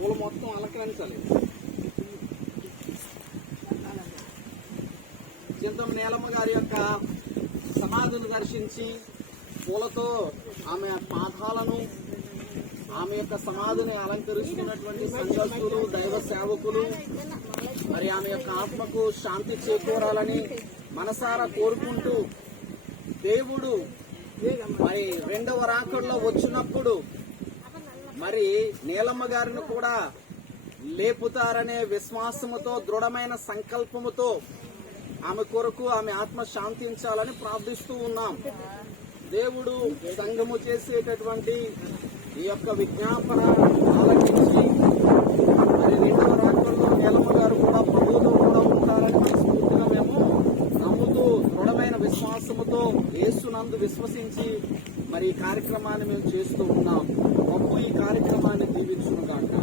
పూల మొత్తం అలంకరించాలి. చింతం నీలమ్మ గారి యొక్క సమాధిని దర్శించి పూలతో ఆమె పాఠాలను ఆమె యొక్క సమాధిని అలంకరిస్తున్నటువంటి సంఘస్థులు దైవ సేవకులు మరి ఆమె యొక్క ఆత్మకు శాంతి చేకూరాలని మనసారా కోరుకుంటూ దేవుడు మరి రెండవ రాకడలో వచ్చినప్పుడు మరి నీలమ్మ గారిని కూడా లేపుతారనే విశ్వాసముతో దృఢమైన సంకల్పముతో ఆమె కొరకు ఆమె ఆత్మ శాంతించాలని ప్రార్థిస్తూ ఉన్నాం. దేవుడు సంఘము చేసేటటువంటి ఈ యొక్క విజ్ఞాపన ఆలకించి మరి రెండవ రాత్రుల్లో నీలమ్మ గారు కూడా ప్రభువుతో కూడా ఉంటారని మనస్ఫూర్తిగా మేము నమ్ముతూ దృఢమైన విశ్వాసముతో యేసునందు విశ్వసించి మరి ఈ కార్యక్రమాన్ని మేము చేస్తూ ఉన్నాం. అప్పు ఈ కార్యక్రమాన్ని దీవించును గాక ఆమె